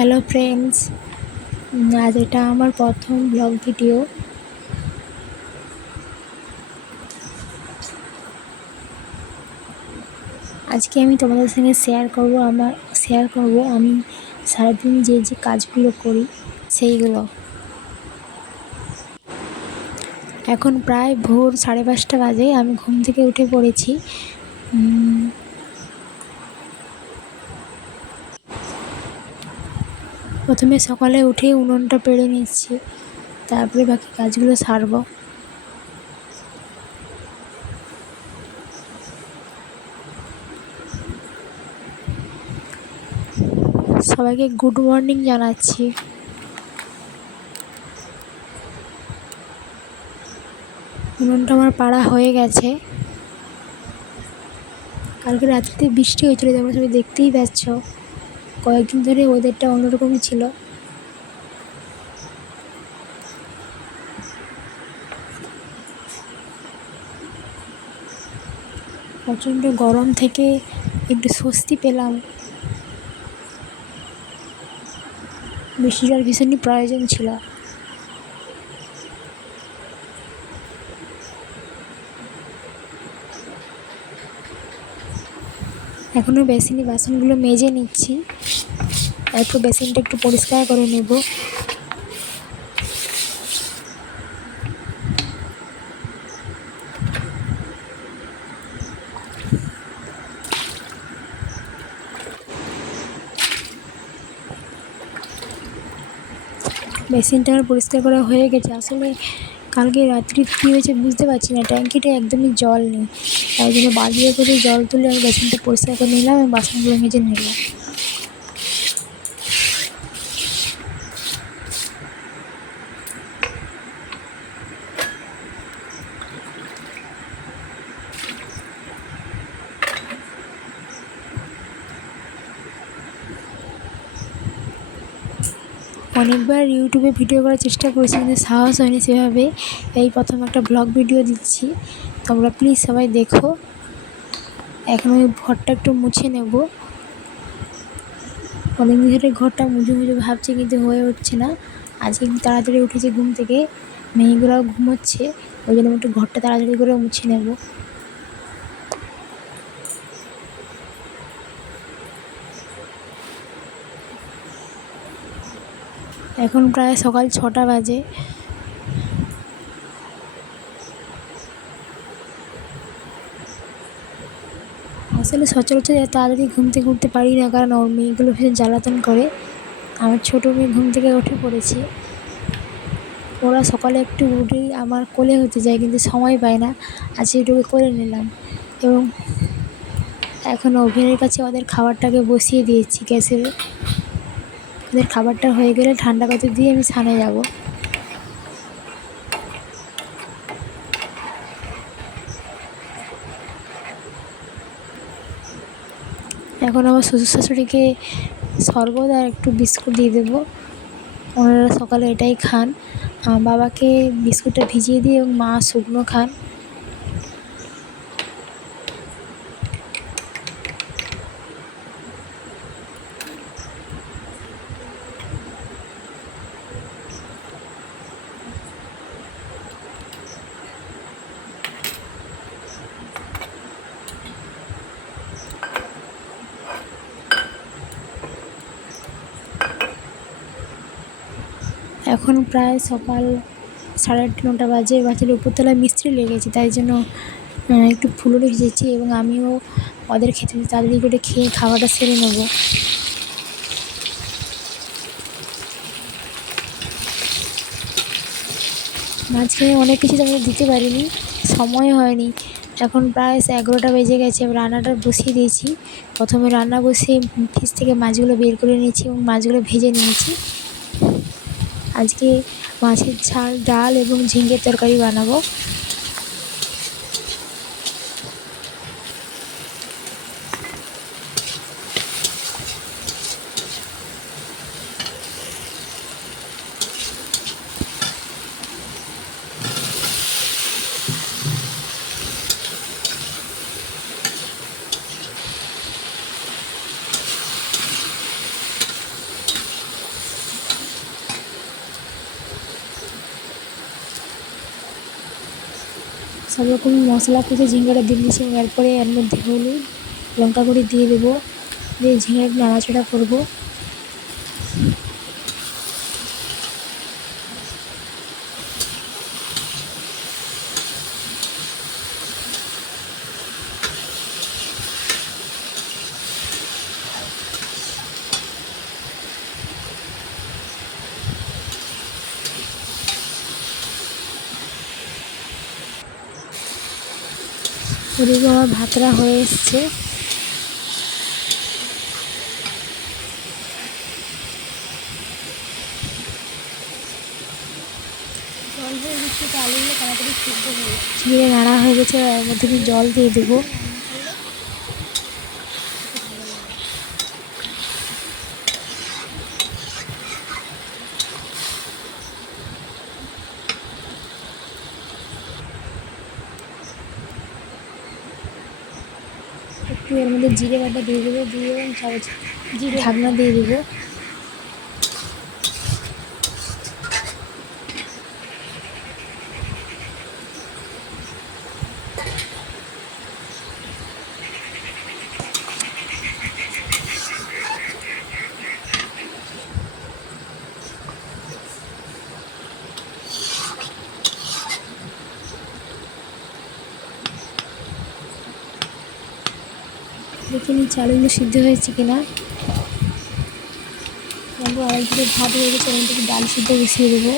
Hello friends আজ এটা আমার প্রথম ব্লগ ভিডিও আজকে আমি তোমাদের সঙ্গে শেয়ার করব, আমার শেয়ার করব আমি সারাদিন যে যে কাজগুলো করি, সেইগুলো। এখন প্রায় ভোর সাড়ে পাঁচটা বাজে, আমি ঘুম থেকে উঠে পড়েছি। প্রথমে সকালে উঠে উনুনটা পেড়ে নিচ্ছি, তারপরে বাকি কাজগুলো সারব। সবাইকে গুড মর্নিং জানাচ্ছি। উনুনটা আমার পাড়া হয়ে গেছে। কালকে রাত্রিতে বৃষ্টি হয়েছিল, তোমরা সবাই দেখতেই পাচ্ছ। কয়েকদিন ধরে ওয়েদারটা অন্যরকমই ছিল। প্রচণ্ড গরম থেকে একটু স্বস্তি পেলাম। বৃষ্টিটার ভীষণই প্রয়োজন ছিল। এখনও বেসিনে, বাসনগুলো মেজে নিচ্ছি। তারপর বেসিনটা একটু পরিষ্কার করে নেব। বেসিনটা আমার পরিষ্কার করা হয়ে গেছে। আসলে কালকে রাত্রি কী হয়েছে বুঝতে পারছি না। ট্যাঙ্কিটা একদমই জল নেই। তাই জন্য বালিয়ে করে জল তুলে আমি বেসিনটা পরিষ্কার করে নিলাম এবং বাসনগুলো মেজে নিলাম। অনেকবার ইউটিউবে ভিডিও করার চেষ্টা করেছি, কিন্তু সাহস হয়নি সেভাবে। এই প্রথম একটা ব্লগ ভিডিও দিচ্ছি। তোমরা প্লিজ সবাই দেখো। এখন আমি ঘরটা একটু মুছে নেব। অনেকদিন ধরে ঘরটা মুছে মুছে ভাবছি, কিন্তু হয়ে উঠছে না। আজকে একটু তাড়াতাড়ি উঠেছি ঘুম থেকে। মেয়েগুলোও ঘুমোচ্ছে। ওই জন্য একটু ঘরটা তাড়াতাড়ি করে মুছে নেব। এখন প্রায় সকাল ছটা বাজে। আসলে সচরাচর তাড়াতাড়ি ঘুম থেকে উঠতে পারি না, কারণ ওর মেয়েগুলো ভীষণ জ্বালাতন করে। আমার ছোটো মেয়ে ঘুম থেকে উঠে পড়েছে। ওরা সকালে একটু উঠেই আমার কোলে হতে যায়, কিন্তু সময় পায় না। আজকে একটু করে নিলাম। এবং এখন ওভেনের কাছে ওদের খাবারটাকে বসিয়ে দিয়েছি গ্যাসের। ওদের খাবারটা হয়ে গেলে ঠান্ডা করতে দিয়ে আমি স্নানে যাব। এখন আমার শ্বশুর শাশুড়িকে শরবত আর একটু বিস্কুট দিয়ে দেবো। ওনারা সকালে এটাই খান। বাবাকে বিস্কুটটা ভিজিয়ে দিই এবং মা শুকনো খান। এখন প্রায় সকাল সাড়ে আটটা, নটা বাজে। বাচ্চাদের উপরতলায় মিস্ত্রি লেগেছে, তাই জন্য একটু ফুলও ভিজেছি এবং আমিও ওদের খেতে তাড়াতাড়ি করে খেয়ে খাওয়াটা সেরে নেব। মাঝখানে অনেক কিছু তোমাদের দিতে পারিনি, সময় হয়নি। এখন প্রায় এগারোটা বেজে গেছে রান্নাটা বসিয়ে দিয়েছি। প্রথমে রান্না বসিয়ে ফ্রিজ থেকে মাছগুলো বের করে নিয়েছি এবং মাছগুলো ভেজে নিয়েছি। আজকে মাছের ঝাল ডাল এবং ঝিঙের তরকারি বানাবো। সব রকম মশলা কুচে ঝিঙ্গাটা দিয়ে দিয়েছি, এরপরে এর মধ্যে হলুদ, লঙ্কা গুঁড়ি দিয়ে দেবো। দিয়ে ঝিঙ্গাটা নাড়াচাড়া করব। ওদিকে আমার ভাতটা হয়ে এসছে। ছিঁড়ে নাড়া হয়ে গেছে এর মধ্যে জল দিয়ে দেবো একটু এর মধ্যে জিরে বাটা দিয়ে দেবো দিয়ে সব ঢাকনা দিয়ে দেবো। নিই চালগুলো সিদ্ধ হয়েছে কিনা? তারপর আরেকদিকে ভাত হয়ে গেছে ওখান থেকে ডাল সিদ্ধ বসিয়ে দেবো।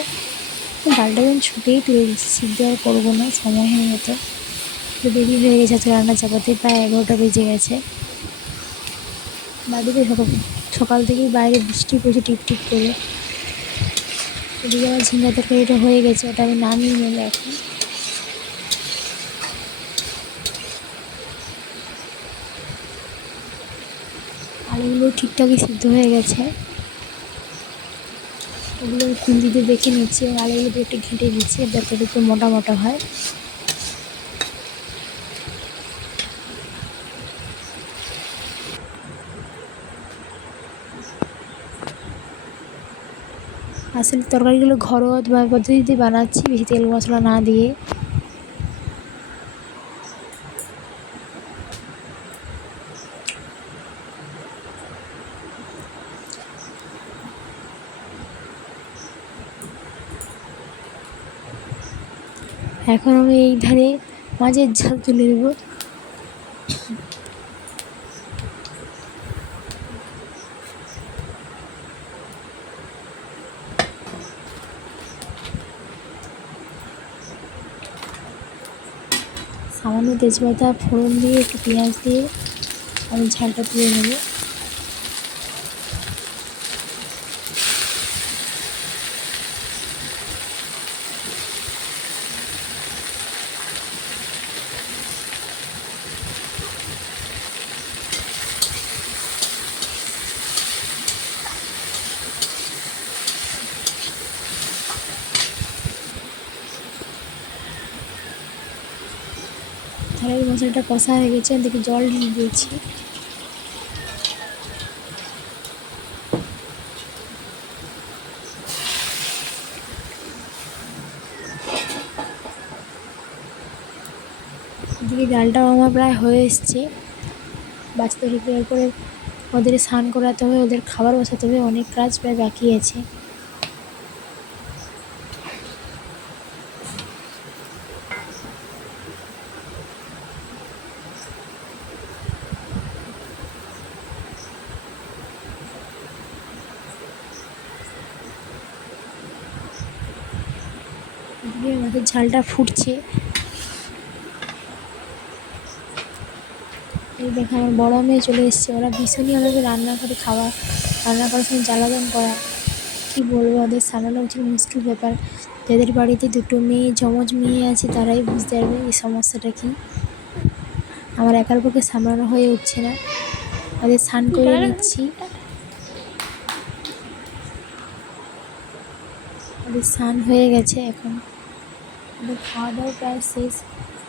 ডালটা যখন ছুটেই তুলে দিচ্ছি, সিদ্ধ আর করব না, সময় হয়ে যেত তো দেরি হয়ে গেছে আজকে রান্না চাপাতে, প্রায় এগারোটা বেজে গেছে। বাড়িতে সকাল সকাল থেকেই বাইরে বৃষ্টি পড়ছে টিপ টিপ করে। এদিকে আমার ঝিঙ্গা তরকারিটা হয়ে গেছে, ওটা আমি নামিয়ে নেব এখন। আলুগুলো ঠিকঠাকই সিদ্ধ হয়ে গেছে। ওগুলো খুন্তিতে দেখে নিচ্ছি এবং আলুগুলো একটু ঘেঁটে নিচ্ছি, যাতে একটু মোটা মোটা হয়। আসলে তরকারিগুলো ঘরোয়া পদ্ধতিতে বানাচ্ছি, বেশি তেল মশলা না দিয়ে। এখন আমি এই ধারে মাঝের ঝাল তুলে দেবো সামান্য তেজপাতা, ফোড়ন দিয়ে একটু পেঁয়াজ দিয়ে আমি ঝালটা তুলে নেব। ঝালের কষা হয়ে গেছে দেখি জল ঢেলে দিয়েছি। এদিকে ডালটাও আমার প্রায় হয়ে এসছে। বাচ্চাদের পরে ওদের স্নান করাতে হবে, ওদের খাবার বসাতে হবে, অনেক কাজ প্রায় বাকি আছে। এদিকে আমাদের ঝালটা ফুটছে। এই দেখে আমার বড় মেয়ে চলে এসছে। ওরা ভীষণই আমাকে রান্না করে খাওয়া রান্না করার সময় জ্বালাতন করা। কী বলব ওদের সামলানো উচিত মুশকিল ব্যাপার। যাদের বাড়িতে দুটো মেয়ে যমজ মেয়ে আছে তারাই বুঝতে পারবে এই সমস্যাটা কী। আমার একার পক্ষে সামলানো হয়ে উঠছে না। ওদের স্নান করে নিচ্ছি। ওদের স্নান হয়ে গেছে এখন। আমাদের খাওয়া দাওয়া প্রায় শেষ।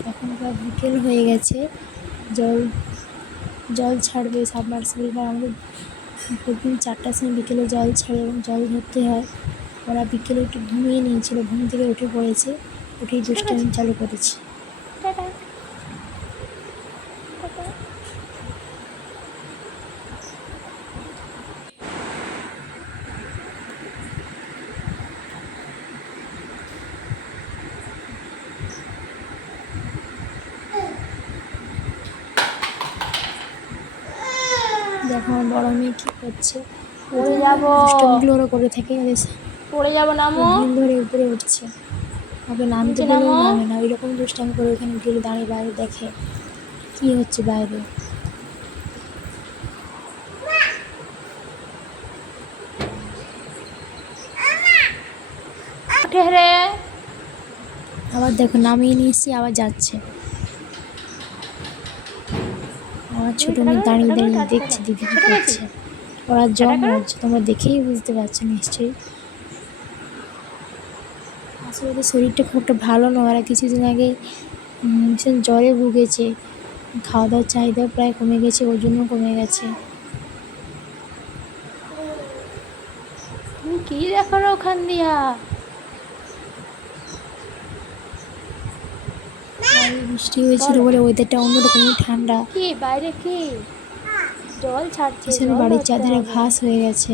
এখন প্রায় বিকেল হয়ে গেছে। জল জল ছাড়বে, সাবমার্সিবল বা আমাদের প্রতিদিন চারটার সময় বিকেলে জল ছাড়ে এবং জল ধরতে হয়। ওরা বিকেলে একটু ঘুমিয়ে নিয়েছিল, ঘুম থেকে উঠে পড়েছে। উঠেই দুষ্টামি চালু করেছে। আমার বড় মেয়ে কী করছে? পড়ে যাব। দুষ্টমিগুলো ওরা করে থাকে পড়ে যাব নামো। ধরে উপরে উঠছে। ওকে নামতে বলেও নামো। না। ওই রকম দুষ্টামি করে ওখানে ঢিল দাঁড়িয়ে বাইরে দেখে। কী হচ্ছে বাইরে? আবার দেখো নামিয়ে নিয়েছি আবার যাচ্ছে আমার ছোট মেয়ে দাঁড়িয়ে দাঁড়িয়ে দেখছে দিদি কী? করছে ওরা জন্ম হচ্ছে তোমরা দেখেই বুঝতে পারছ নিশ্চয়ই। আসলে ওদের শরীরটা খুব একটা ভালো নয় ওরা কিছুদিন আগে ভীষণ জ্বরে ভুগেছে। খাওয়া দাওয়ার চাহিদাও প্রায় কমে গেছে ওজনও কমে গেছে। তুমি কি দেখো ওখান দিয়া? বৃষ্টি হয়েছিল বলে ওয়েদারটা অন্যরকমই ঠান্ডা। কি? বাইরে কি? জল ছাড়ছে পিছনে বাড়ির চারধারে ঘাস হয়ে গেছে।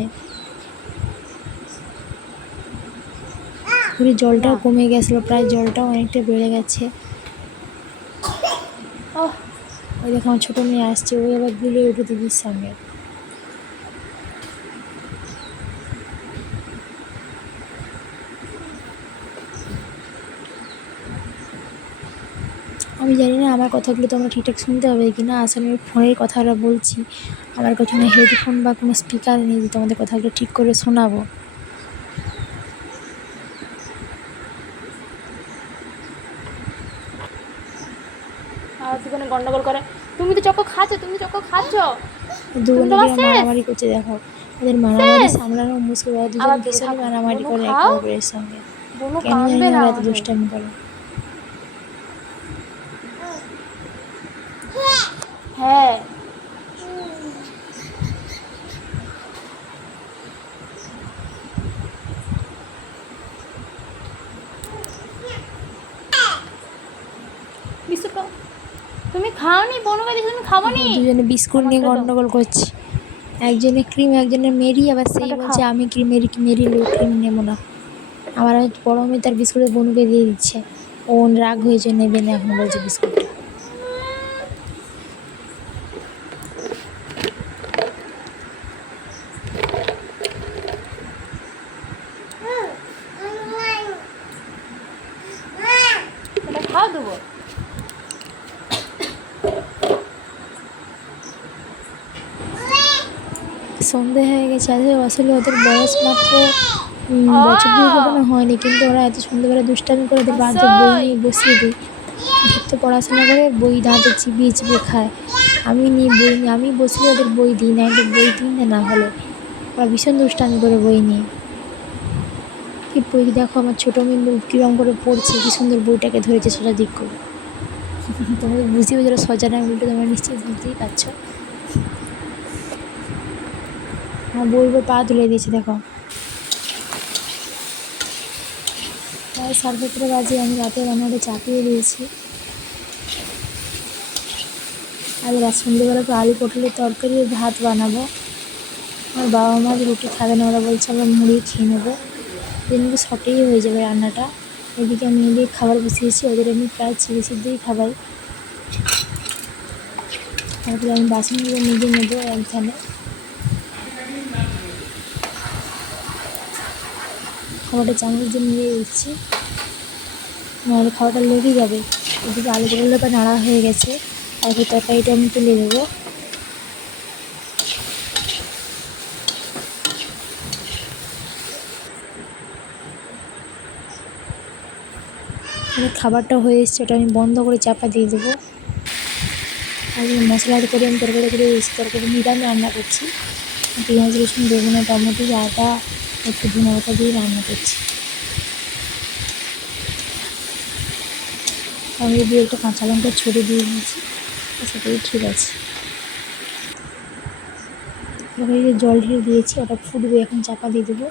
পুরো জলটাও কমে গেছিল প্রায় জলটাও অনেকটা বেড়ে গেছে। ওই দেখো আমার ছোটো মেয়ে আসছে ওই আবার গুলে উঠে দিদির সঙ্গে। আমি জানি না আমার কথাগুলো তোমরা ঠিকঠাক শুনতে হবে কি না। আসলে আমি ফোনের কথাটা বলছি। আমার কোনো হেডফোন বা কোনো স্পিকার নেই যে তোমাদের কথাগুলো ঠিক করে শোনাবো। আর গন্ডগোল করে। তুমি তো চক্কর খাচ্ছ তুমি তো চক্কর খাচ্ছ। দুজনে মারামারি করছে দেখো। ওদের মারামারি সামলানো মুশকিল। ওরা দুজন খাও, মারামারি করে একে। অপরের সঙ্গে। কেন জানি না এত দুষ্টামি করে। হ্যাঁ। তুমি খাওনি? বনুকে দিয়েছ তুমি খাবনি দুজনে বিস্কুট নিয়ে গন্ডগোল করছে। একজনে ক্রিম একজনের মেরি আবার সেই বলছে আমি ক্রিমের মেরি লো ক্রিম নেব না। আমার বড় মেয়ে তার বিস্কুটের বনুকে দিয়ে দিচ্ছে। ও রাগ হয়েছে নেবে না এখন বলছে বিস্কুটটা এটা খাও দেবো সন্ধে হয়ে গেছে আসলে ওদের বয়স মাত্র বছর দুই না হয়নি। কিন্তু ওরা এত সন্ধ্যেবেলা দুষ্টামি করে ওদের বাড়িতে বই নিয়ে বসিয়ে দিই তো পড়াশোনা করে বই দাঁতে চিবিয়ে চিবিয়ে খায়। আমি নিয়ে বই নিয়ে আমি বসলে ওদের বই দিই না একটু বই দিই না না হলে। ওরা ভীষণ দুষ্টামি করে বই নিয়ে। কি বই দেখো আমার ছোটো মেয়ে কীরকম করে পড়ছে কি সুন্দর বইটাকে ধরেছে সোজা দিক করে তোমরা বুঝতেই পারছ সোজা না উল্টো তোমরা নিশ্চয়ই বুঝতেই পারছ আমার বই বই পা তুলে দিয়েছে, দেখো। প্রায় সাড়ে সাতটা বাজে আমি রাতে রান্নাটা চাপিয়ে দিয়েছি। আর রাত সন্ধ্যেবেলা তো আলু পটলের তরকারি ভাত বানাবো। আমার বাবা মা রুটি খাবে না, ওরা বলছে আমরা মুড়ি খেয়ে নেব। এদিকে শর্টেই হয়ে যাবে রান্নাটা। এদিকে আমি এদিকে খাবার বসিয়েছি, ওদের আমি প্রায় চিড়ে সিদ্ধই খাবার তারপরে আমি বাসনগুলো নিজে নেব একখানে খাবারটা চামচ দিয়ে নিয়ে দিচ্ছি নাহলে খাবারটা লেগে যাবে। এদিকে আলু পটলটা নাড়া হয়ে গেছে। তারপর তরকারিটা আমি তুলে দেবো খাবারটা হয়ে এসছে, ওটা আমি বন্ধ করে চাপা দিয়ে দেবো। আর মশলা করে আমি তরকারি করে তরকারি নিরামে রান্না করছি। পেঁয়াজ, রসুন, বেগুন, টমেটো, আদা একটু ধনে পাতা দিয়ে রান্না করছি। আমি দিয়ে একটা কাঁচা লঙ্কা ছড়িয়ে দিয়ে দিয়েছি, সেটাই ঠিক আছে। এবার এই যে জল ঢেলে দিয়েছি, ওটা ফুটবে, এখন চাপা দিয়ে দেবো।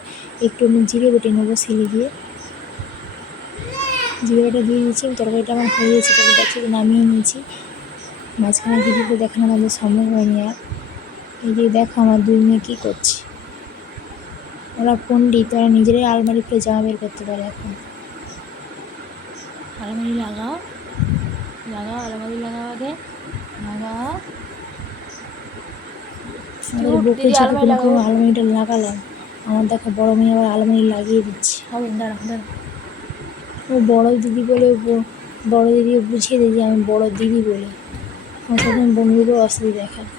একটু আমি জিরে বেটে নেব সিলে দিয়ে। জিরেটা দিয়ে দিয়েছি তরকারিটা আমার হয়ে গেছে, তরকারিটা থেকে নামিয়ে নিয়েছি। মাঝখানে ভিডিওতে দেখানো আমাদের সময় হয়নি আর। এই যে দেখো আমার দুই মেয়ে কী করছে। ওরা পণ্ডিত ওরা নিজেরাই আলমারি খুলে জামা বের করতে পারে এখন। আলমারি লাগাও লাগাও আলমারি লাগাও আগে লাগাও। আমাদের দিদি আলমারিটা লাগালাম আমার দেখো বড় মেয়ে আবার আলমারি লাগিয়ে দিচ্ছে। হবে দাঁড়া দাঁড়া। ও বড় দিদি বলে বড় দিদি বুঝিয়ে দিই যে আমি বড় দিদি বলে। আমার সাথে বন্ধুদেরও অস্তি দেখায়